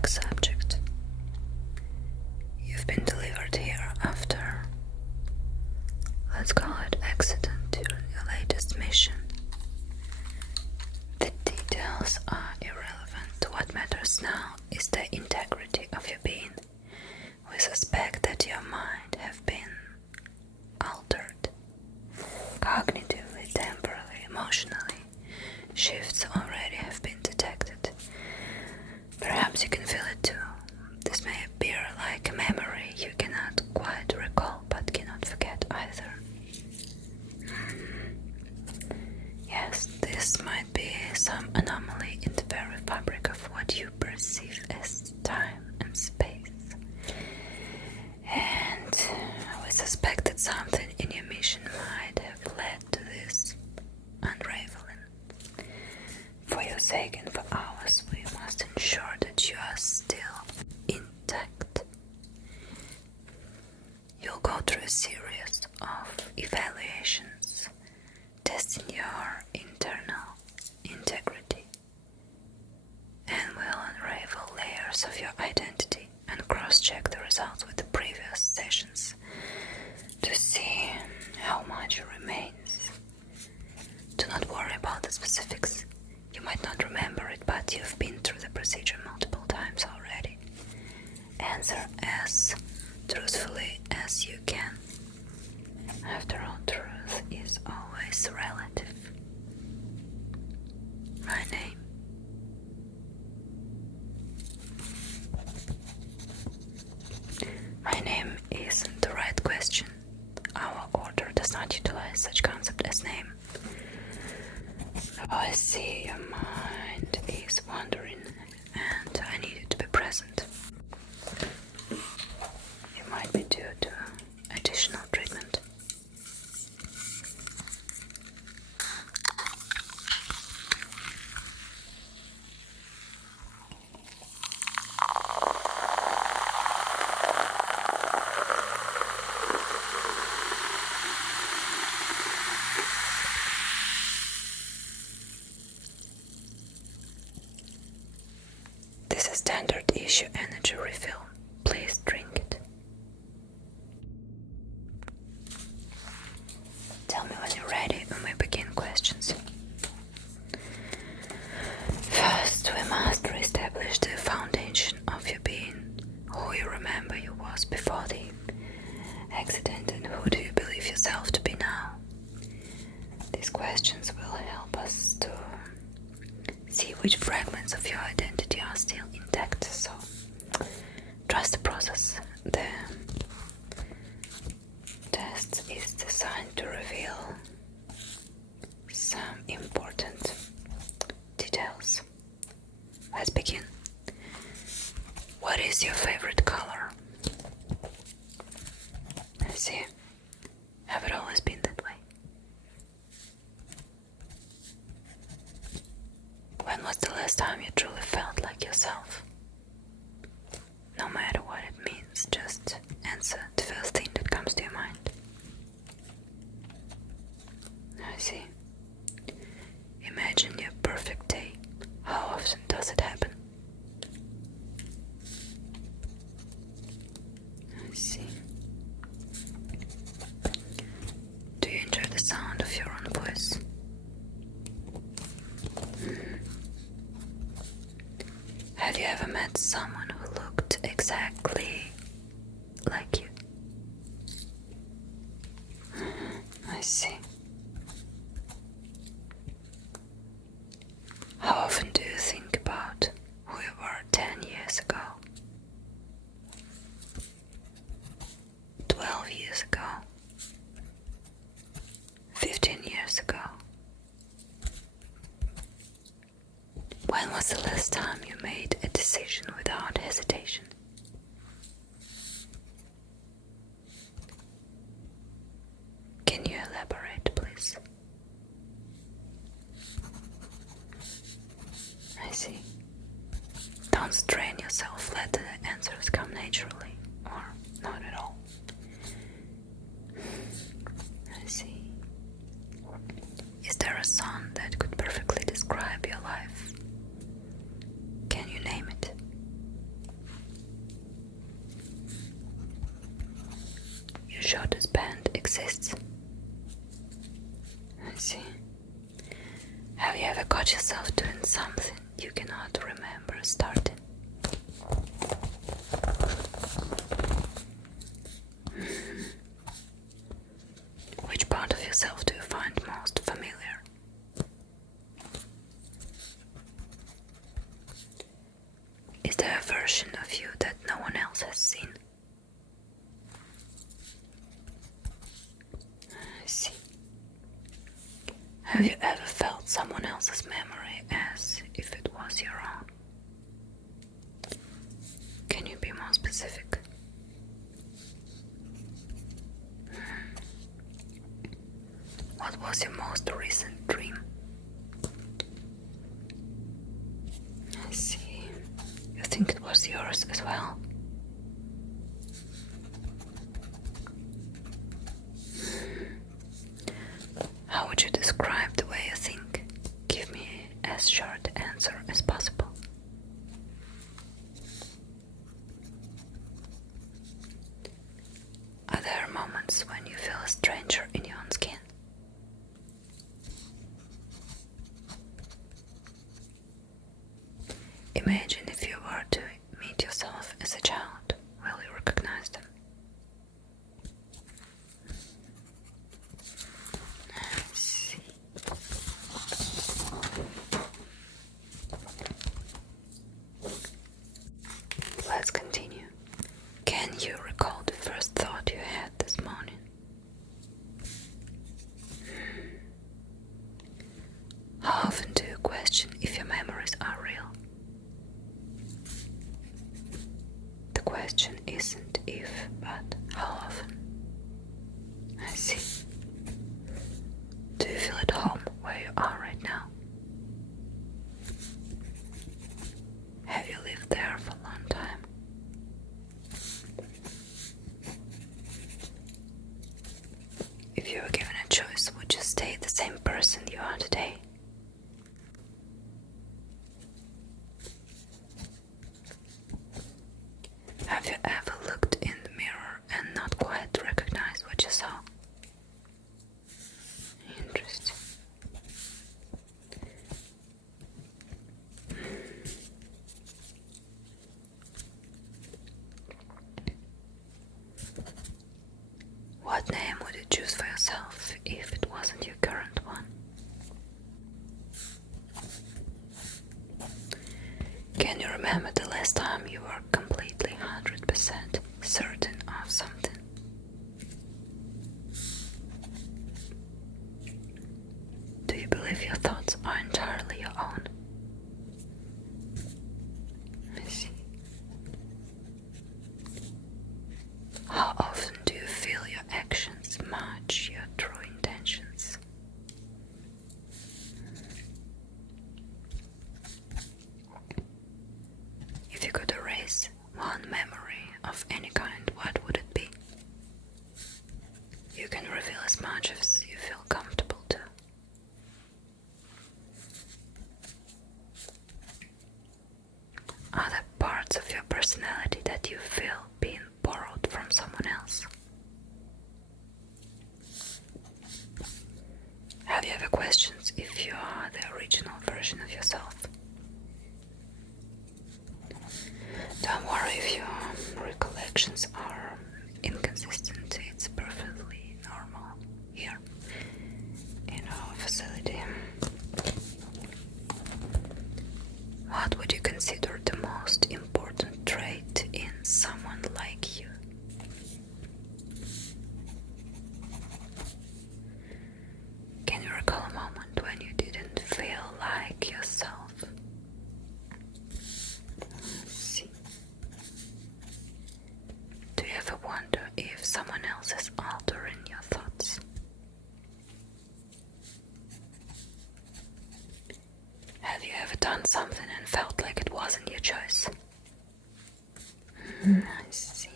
complex subject. You've been delivered here after, let's call it, accident during your latest mission. The details are irrelevant. What matters now is the integrity of your being. We suspect that your mind have been altered. Cognitively, temporally, emotionally, shifts already have been detected. Perhaps you can feel it too. This may appear like a memory you cannot quite recall but cannot forget either. Yes, this might be some anomaly in the very fabric of what you perceive as time and space. And we suspect that something in your mission might have led to this unraveling. For your sake and for ours, we must ensure that you are still intact. You'll go through a series of evaluations, testing your internal integrity, and will unravel layers of your identity and cross-check the results with the previous sessions to see how much remains. Do not worry about the specifics. You might not remember it, but you've been through the procedure multiple times already. Answer as truthfully as you can. After all, truth is always relative. My name. My name isn't the right question. Our order does not utilize such concept as name. I see your mind is wandering, and I need you to be present. It might be due to additional treatment. This is standard issue energy refill. Please drink it. Tell me when you're ready. We may begin questions. First, we must re-establish the foundation of your being. Who you remember you was before the accident, and who do you believe yourself to be now? These questions will help us to see which fragments of your identity are still intact, so trust the process. The test is designed to reveal some important details. Let's begin. What is your favorite color? I see. Have it always been that way? When was the last time you truly felt like yourself? No matter what it means, just answer the first thing that comes to your mind. I see. Imagine your perfect day. How often does it happen? I see. Do you enjoy the sound of your own voice? Have you ever met someone who looked exactly like you? I see. How often do you think about who you were 10 years ago? 12 years ago? 15 years ago? When was the last time you made a decision without hesitation? Can you elaborate, please? I see. Don't strain yourself, let the answers come naturally, or not at all. I see. Is there a song that could perfectly describe your life? Can you name it? show this band exists. I see. Have you ever caught yourself doing something you cannot remember starting? Which part of yourself do you find most familiar? Is there a version of you that no one else has seen? I see. Have you ever felt someone else's memory as if it was your own? Can you be more specific? What was your most recent dream? I see. You think it was yours as well? How would you describe the way you think? Give me as short answer as possible. Are there moments when you feel a stranger in your own skin? Imagine if you were to meet yourself as a child. Will you recognize them? Let's see. Let's continue. Can you recall the first thought you had this morning? How often do you question if your memories are real? The question isn't if, but how often. I see. Do you feel at home where you are right now? Have you lived there for a long time? If you were given a choice, would you stay the same person you are today? Have you ever looked in the mirror and not quite recognized what you saw? Interesting. What name would you choose for yourself if it wasn't your current one? Can you remember the last time you were completely 100% certain of something? Do you believe your thoughts are entirely your own? I see. How often do you feel your actions match your true intentions? If you could erase one memory of any kind, what would it be? You can reveal as much as you feel comfortable to. Are there parts of your personality that you feel being borrowed from someone else? Have you ever questioned if you are the original version of yourself? Don't worry if your recollections are inconsistent. It's perfectly normal here in our facility. What would you consider the most important trait in someone like you? Can you recall a moment when you didn't feel like yourself? Let's see. Do you ever wonder if someone else is altering your thoughts? Have you ever done something and felt like it wasn't your choice? I see.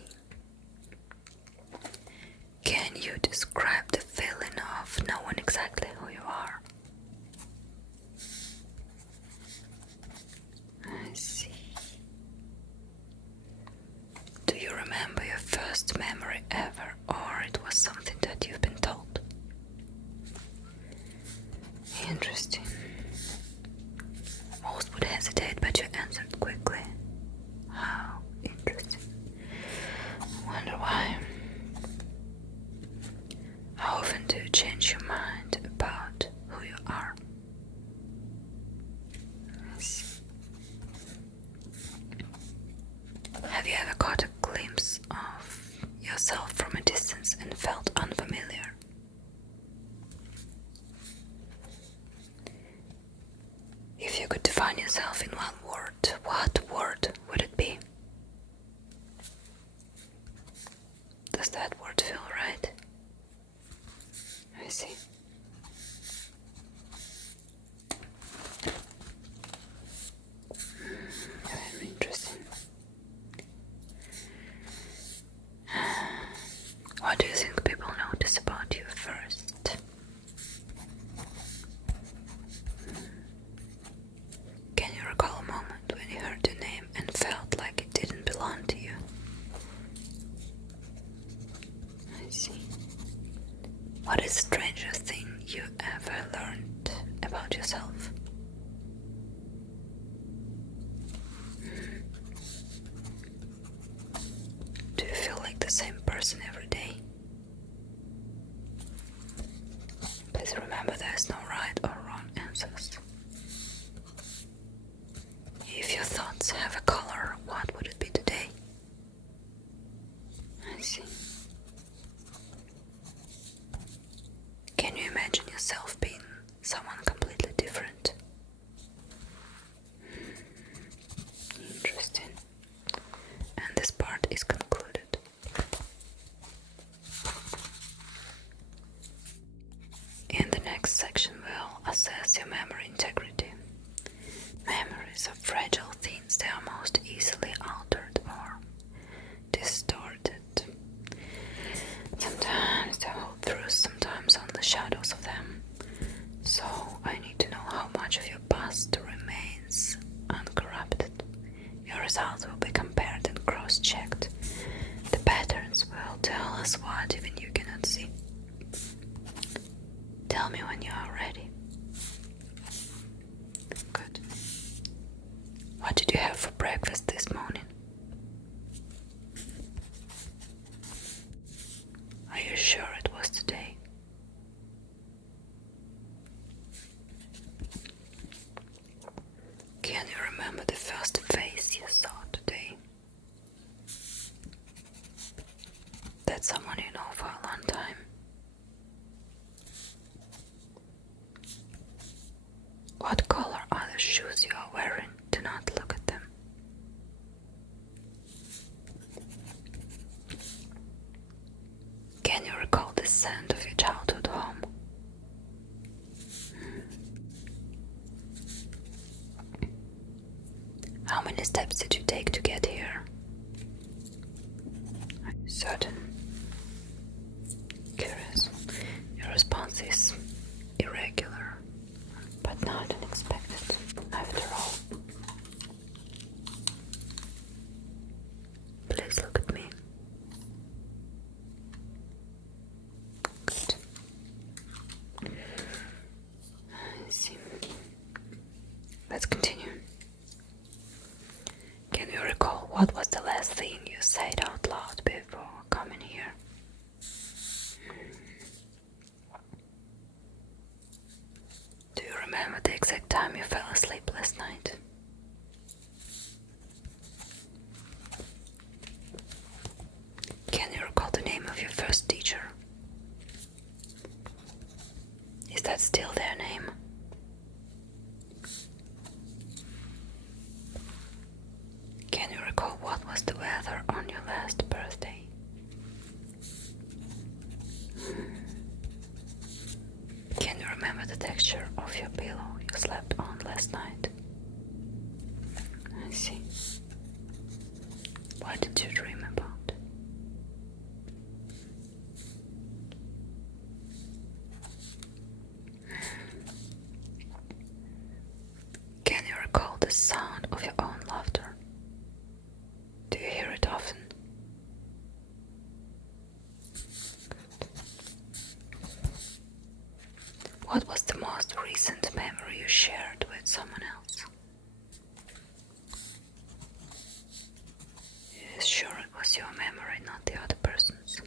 Can you describe the feeling of knowing exactly who you are? I see. Do you remember your first memory ever, or it was Have you ever caught a glimpse of yourself from a distance and felt unfamiliar? If you could define yourself in one word, what word would it be? Does that word feel right? I see. Very interesting. What do you think people notice about you first? Can you recall a moment when you heard your name and felt like it didn't belong to you? I see. What is the strangest thing you ever learned about yourself? Do you feel like the same person every day? Please remember there's no right or wrong answers. If your thoughts have a color, what would it be today? I see. Can you imagine yourself being someone completely different? Interesting. And this part is concluded. In the next section, we'll assess your memory integrity. Memories are fragile things. They are most easily altered or distorted. Sometimes they hold truth, sometimes on the shadows of them. So I need to know how much of your past remains uncorrupted. Your results will be compared and cross-checked. The patterns will tell us what even you cannot see. Tell me when you are ready. Good. What did you have for breakfast this morning? Are you sure it was today? Can you remember the first face you saw today? That's someone you know for a long time. What color are the shoes you are wearing? Do not look at them. Can you recall the scent of your childhood home? How many steps did you take to get here? Are you certain? Curious. Your response is irregular, but not unexpected, after all. Please look at me. Good. I see. Let's continue. Can you recall what was the last thing you said out loud before coming here? Do you remember the exact time you fell asleep last night? Can you recall the name of your first teacher? Is that still their name? Can you recall what was the weather on your last birthday? Can you remember the texture of your pillow you slept on last night? I see. What did you dream about? Can you recall the sound of your own laughter? Do you hear it often? What was the most recent memory you shared with someone else? You're sure it was your memory, not the other person's?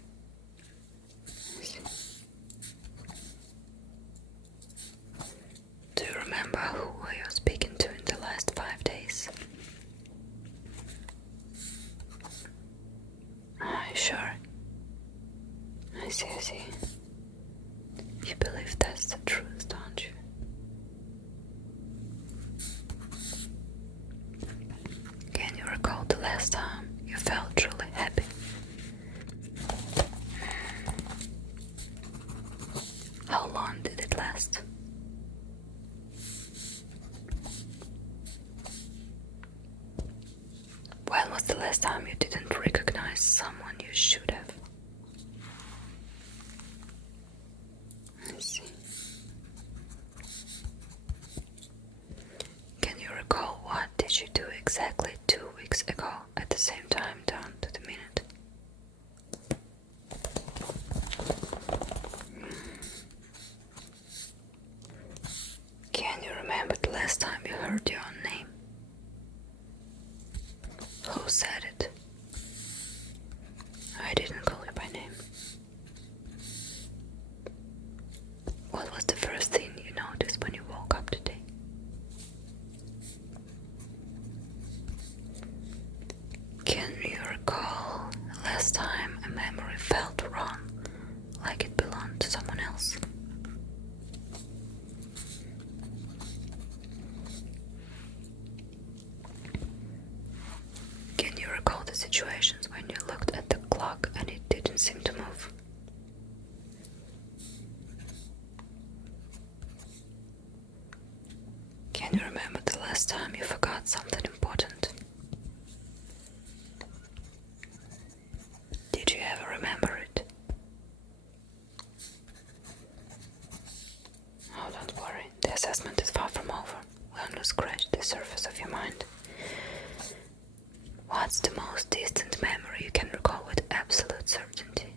Do you remember who you're speaking to in the last 5 days? last time you felt truly happy? How long did it last? When was the last time you didn't recognize someone you should have? I see. Can you recall what did you do exactly 2 weeks ago at the same time down to the minute? Can you remember the last time you heard your own name? Who said it? I didn't call you by name. What was the first thing you noticed when you woke up today? Can you recall the last time a memory felt wrong, like it belonged to someone else? Can you recall the situations when you looked at the clock and it didn't seem to move? Can you remember the last time you forgot something important? Did you ever remember it? Oh, don't worry, the assessment is far from over. We only scratched the surface of your mind. What's the most distant memory you can recall with absolute certainty?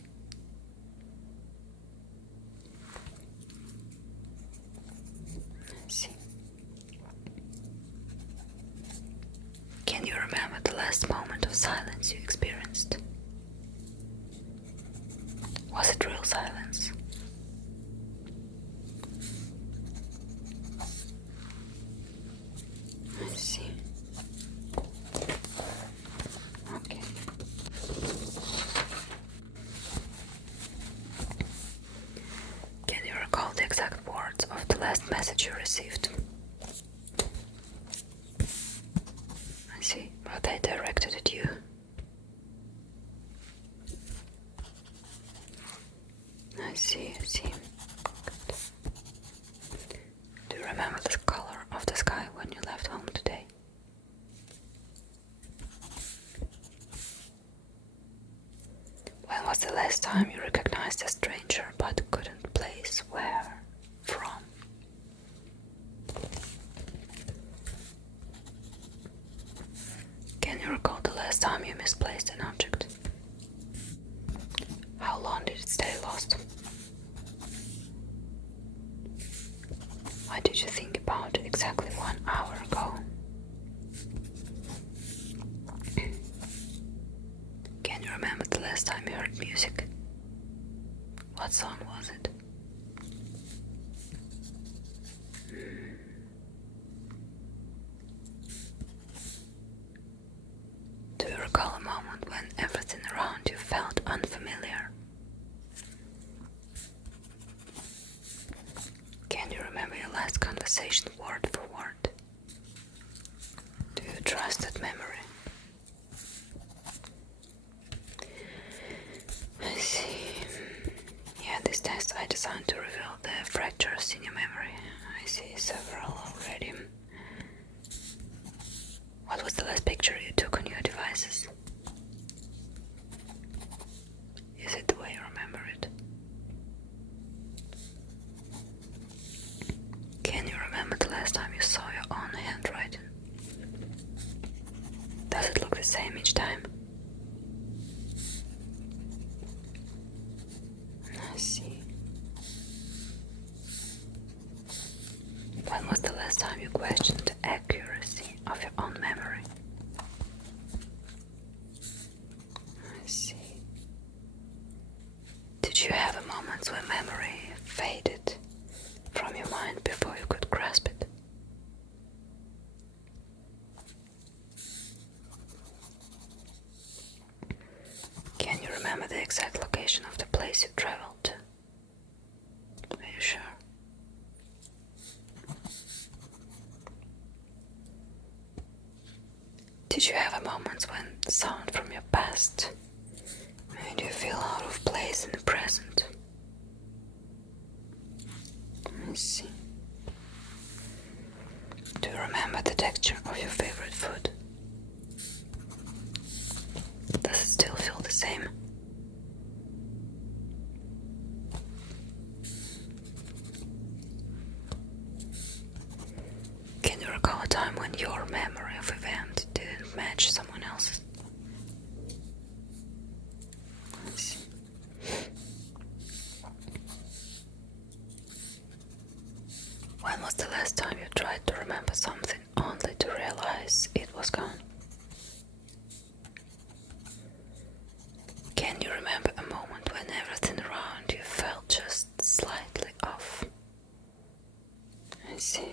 I see. Can you remember the last moment of silence you experienced? Was it real silence? I see. Okay. Can you recall the exact words of the last message you received? I see. Were they directed at you? I see. Good. Do you remember the color of the sky when you left home today? When was the last time you recognized a stranger but couldn't place where from? Can you recall the last time you misplaced an object? How long did it stay lost? What did you think about exactly 1 hour ago? Can you remember the last time you heard music? What song was it? Do you recall a moment when everything around you felt unfamiliar? Can you remember your last conversation word for word? Do you trust that memory? I see. Yeah, this test I designed to reveal the fractures in your memory. I see several already. What was the last picture you took on your devices? Is it the way you remember it? Can you remember the last time you saw your own handwriting? Does it look the same each time? I see. When was the last time you questioned the accuracy of your own memory? I see. Did you have moments when memory faded from your mind before you could grasp it? Can you remember the exact location of the place you traveled to? Are you sure? Did you have a moment when sound from your past made you feel out of place in the present? I see. Do you remember the texture of your favorite food? Does it still feel the same? Can you recall a time when your memory of event didn't match someone else's? I see. When was the last time you tried to remember something only to realize it was gone? Can you remember a moment when everything around you felt just slightly off? I see.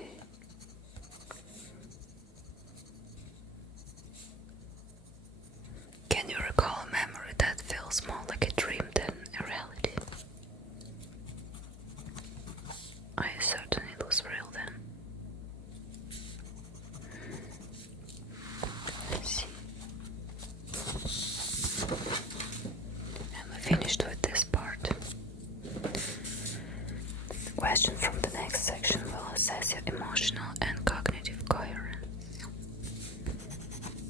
Can you recall a memory that feels more like a dream than a reality? Are you certain it was real then? I see. And we finished with this part. The question from the next section will assess your emotional and cognitive coherence.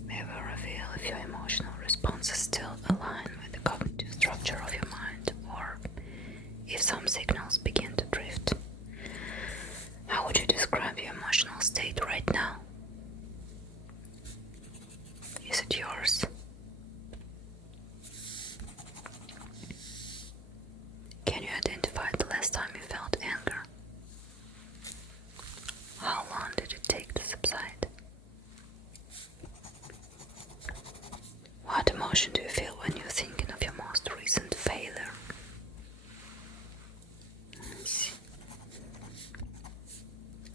We will reveal if your emotional responses still align with the cognitive structure of your mind, or if some signals begin to drift. How would you describe your emotional state right now? Is it yours? Can you identify the last time you felt anger? How long did it take to subside? What emotion do you feel when you're thinking of your most recent failure? I see.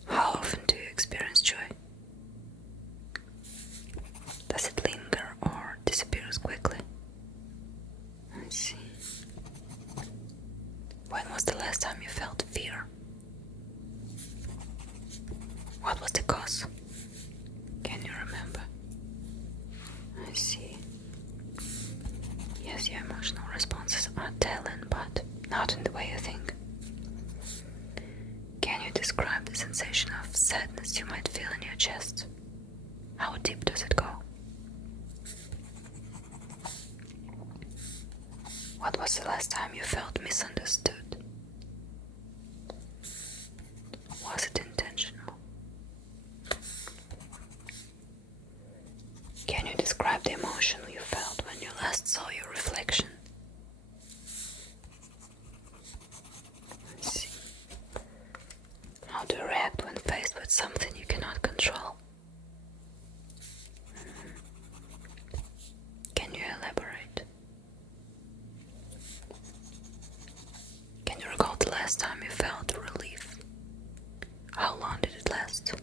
How often do you experience joy? Does it linger or disappears quickly? I see. When was the last time you felt fear? What was the cause? Can you remember? I see. Yes, your emotional responses are telling, but not in the way you think. Can you describe the sensation of sadness you might feel in your chest? How deep does it go? What was the last time you felt misunderstood? Was it intentional? Can you describe the emotion you felt when you last saw your reflection? I see. How do you react when faced with something you cannot control? Can you elaborate? Can you recall the last time you felt relief? How long did it last?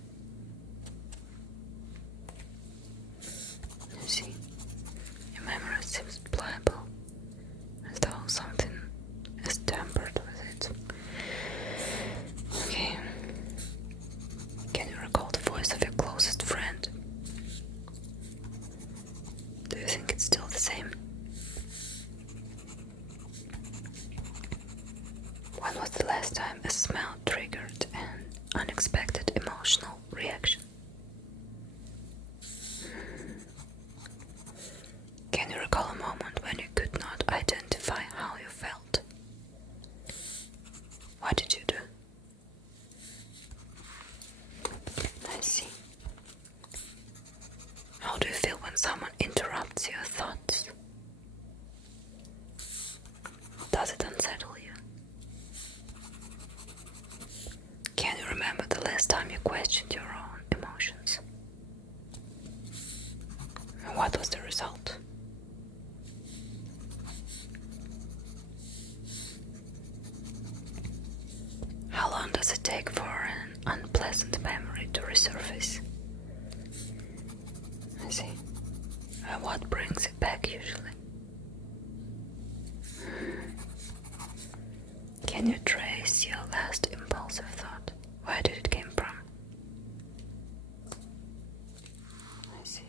You see, your memory seems pliable, as though something is tampered with it. Okay. Can you recall the voice of your closest friend? Do you think it's still the same? When was the last time a smell triggered an unexpected emotional reaction? Can you recall a moment when you could not identify how you felt? What did you do? I see. How do you feel when someone interrupts your thoughts? Does it unsettle you? Can you remember the last time you questioned your own emotions? And what was the result? How long does it take for an unpleasant memory to resurface? I see. And what brings it back usually? Can you trace your last impulsive thought? Where did it came from? I see.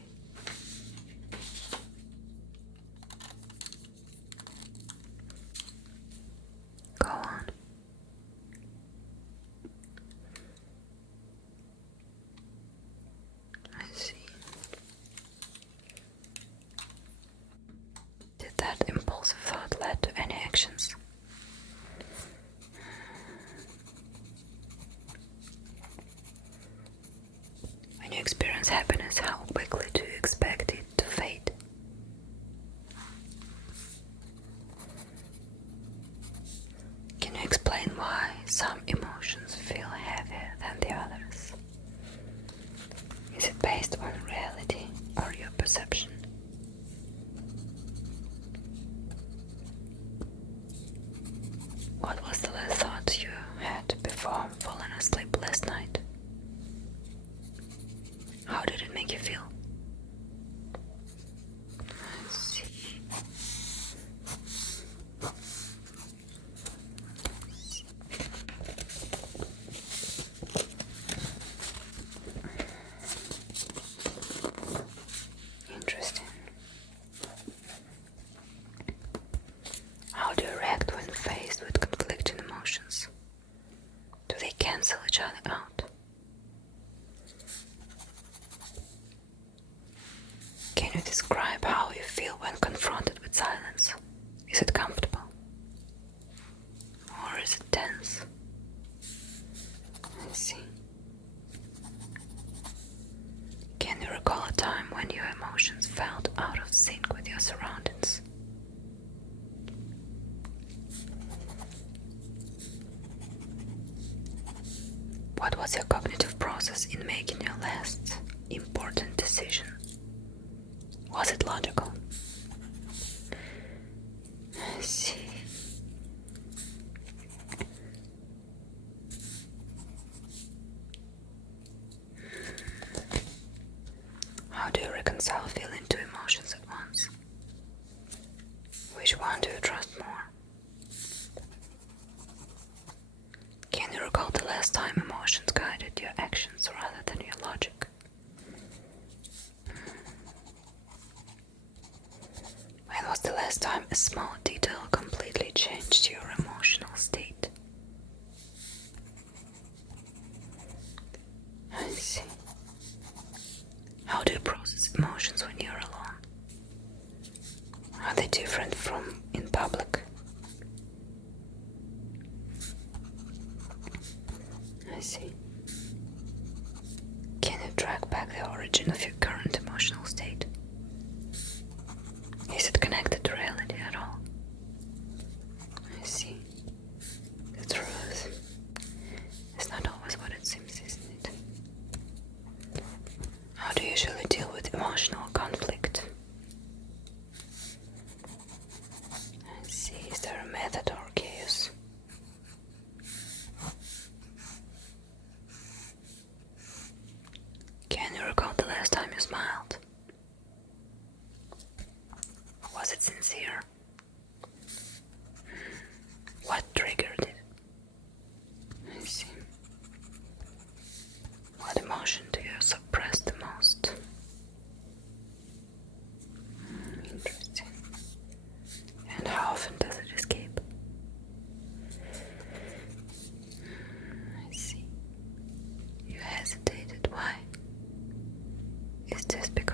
that impulsive thought led to any actions? When you experience happiness, how quickly do you expect it to fade? Can you explain why some emotions feel heavier than the others? Is it based on reality or your perception? What was the last thought you had before falling asleep last night? How did it make you feel? I see. Interesting. How do you react when faced with conflicting emotions? Do they cancel each other out? Can you describe how you feel when confronted with silence? Is it comfortable? Or is it tense? I see. Can you recall a time when your emotions felt out of sync with your surroundings? What was your cognitive process in making your last important decision? Was it logical? I see. How do you reconcile feeling two emotions at once? Which one do you trust more? Can you recall the last time emotions guided your actions rather than your logic? When was the last time a small detail completely changed your emotional state? I see. How do you process emotions when you're alone? Are they different from in public? I see. Can you track back the origin of your current emotional state? Is it connected to reality at all? I see. The truth is not always what it seems, isn't it? How do you usually deal with emotional conflict? I see. Is there a method or chaos? Can you recall the last time you smiled? Was it sincere? What triggered it? I see. What emotion do you suppress the most? Interesting. And how often does it escape? I see. You hesitated. Why? Is this because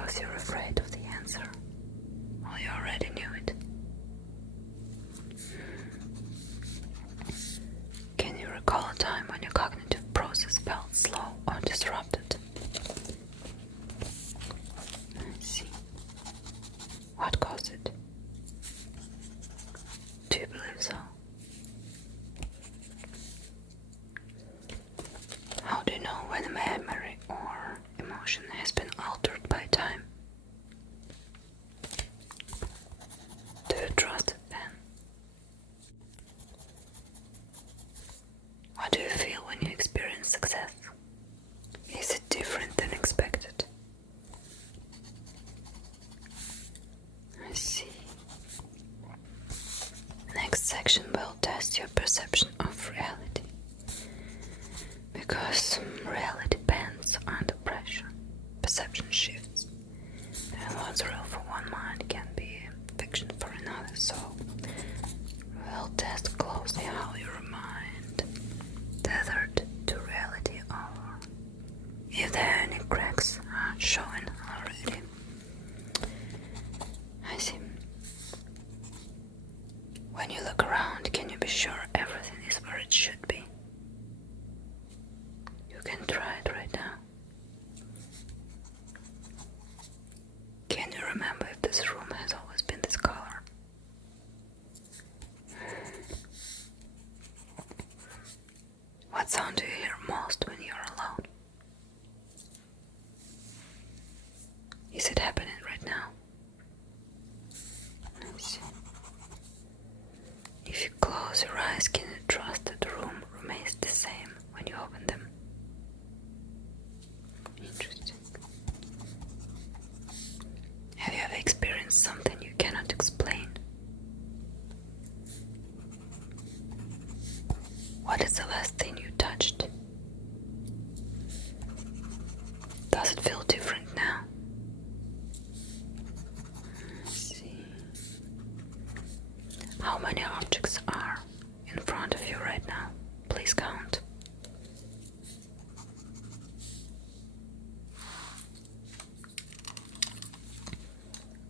experience something you cannot explain? What is the last thing you touched? Does it feel different now? Let's see. How many objects are in front of you right now? Please count.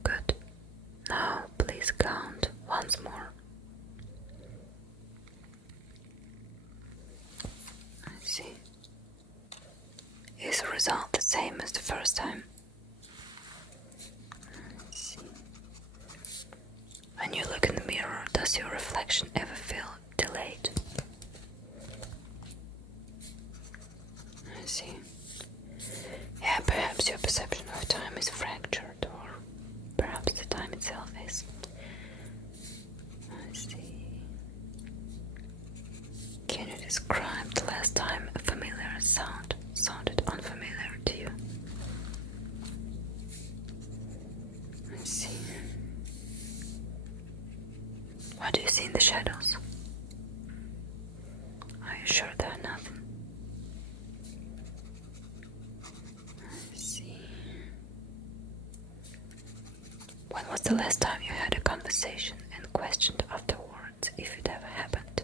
Good. Now please count once more. I see. Is the result the same as the first time? Let's see. When you look in the mirror, does your reflection ever feel delayed? I see. Yeah, perhaps your perception of time is fractured, or perhaps the time itself is. I see. Can you describe the last time a familiar sound sounded unfamiliar to you? I see. What do you see in the shadows? Are you sure there are nothing? I see. When was the last time you had a conversation and questioned afterwards if it ever happened?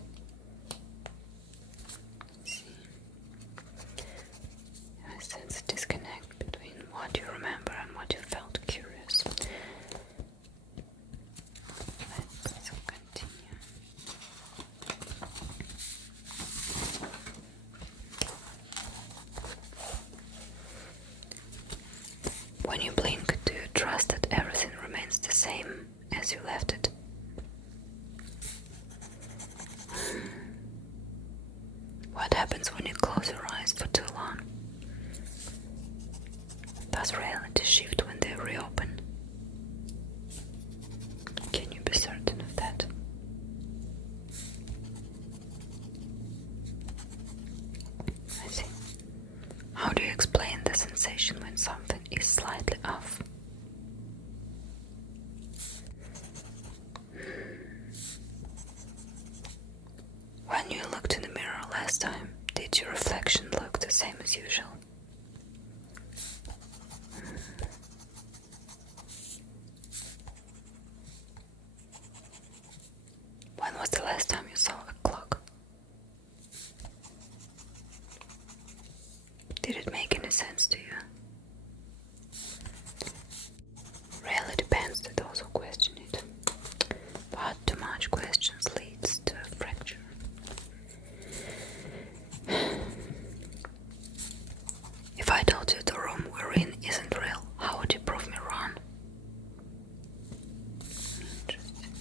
I see. I sense a disconnect between what you remember and what you felt curious. Let's continue. When you blink, do you trust that everything remains the same as you left it? What happens when you close your eyes for too long? Does reality shift when they reopen? Can you be certain of that? I see. How do you explain the sensation when something is slightly off? When you looked in the mirror last time, did your reflection look the same as usual? When was the last time you saw a clock? Did it make any sense to you? Really depends to those who question it. But too much questions leads to a fracture. If I told you the room we're in isn't real, how would you prove me wrong? Interesting.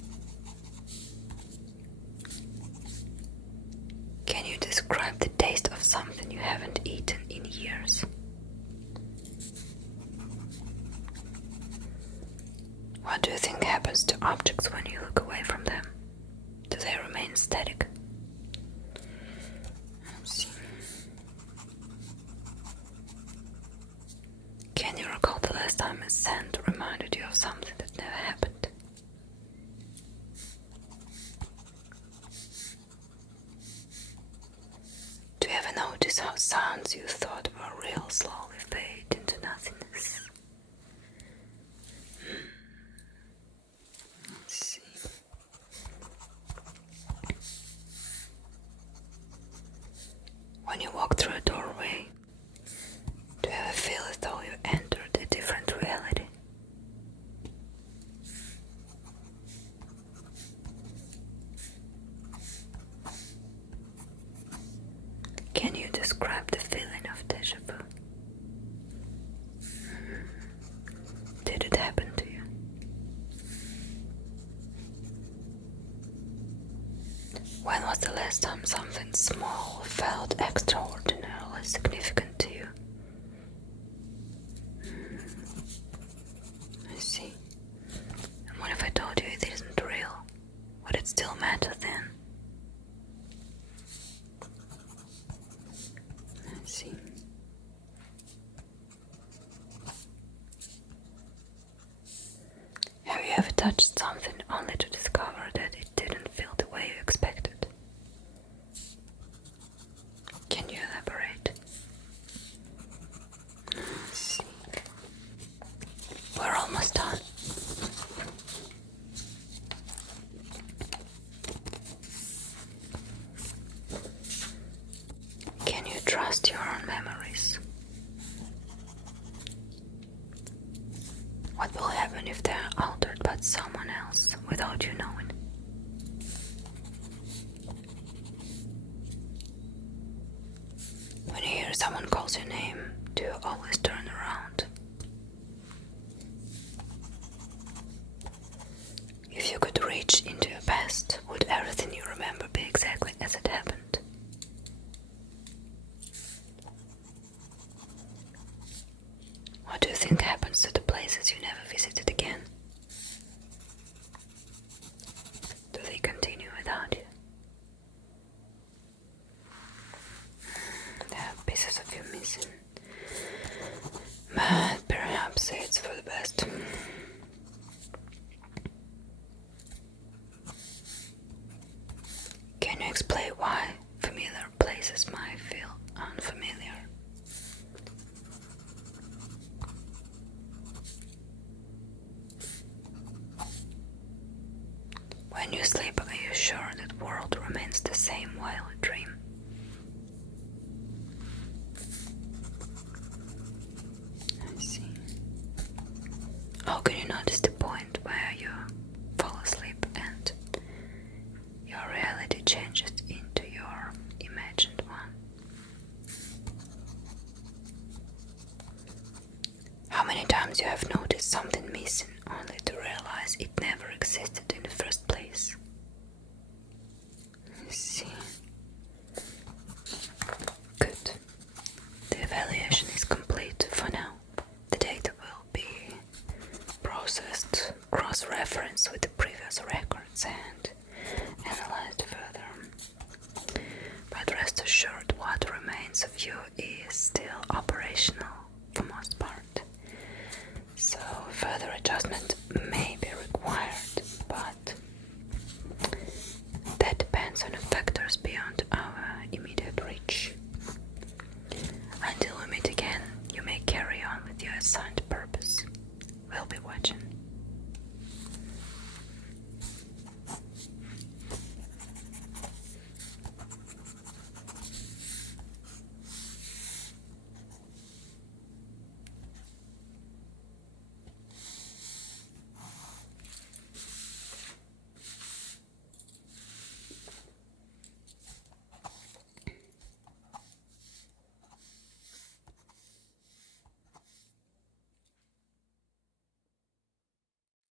Can you describe the taste of something you haven't eaten in years? What do you think happens to objects when you look away from them? Do they remain static? Let's see. Can you recall the last time a scent reminded you of something that never happened? Do you ever notice how sounds you thought were real slowly fade into nothingness? Let's see. When you walk through a doorway, do you ever feel as though you entered a different reality? Can you describe the feeling of déjà vu? Did it happen to you? When was the last time something small felt extraordinarily significant to you? I see. And what if I told you it isn't real? Would it still matter then? I see. touched something only to discover that it didn't feel the way you expected? Can you elaborate? Let's see. We're almost done. Can you trust your own memories? What will happen if they're altered by someone else without you knowing? When you hear someone calls your name, do you always turn around? If you could reach into your past, would everything you remember be exactly as it happened? What do you think happens to the places you never visited again? Do they continue without you? There are pieces of you missing, but perhaps it's for the best. Can you explain why familiar places might feel unfamiliar? When you sleep, are you sure that the world remains the same while you dream? I see. How can you notice the point where you fall asleep and your reality changes into your imagined one? How many times you have noticed something missing only to realize it never existed in the first place? I see. Good. The evaluation is complete for now. The data will be processed, cross-referenced with the previous records and analyzed further. But rest assured, what remains of you is still operational for most part. So further adjustment may be required, but that depends on factors beyond our immediate reach. Until we meet again, you may carry on with your assigned purpose. We'll be watching.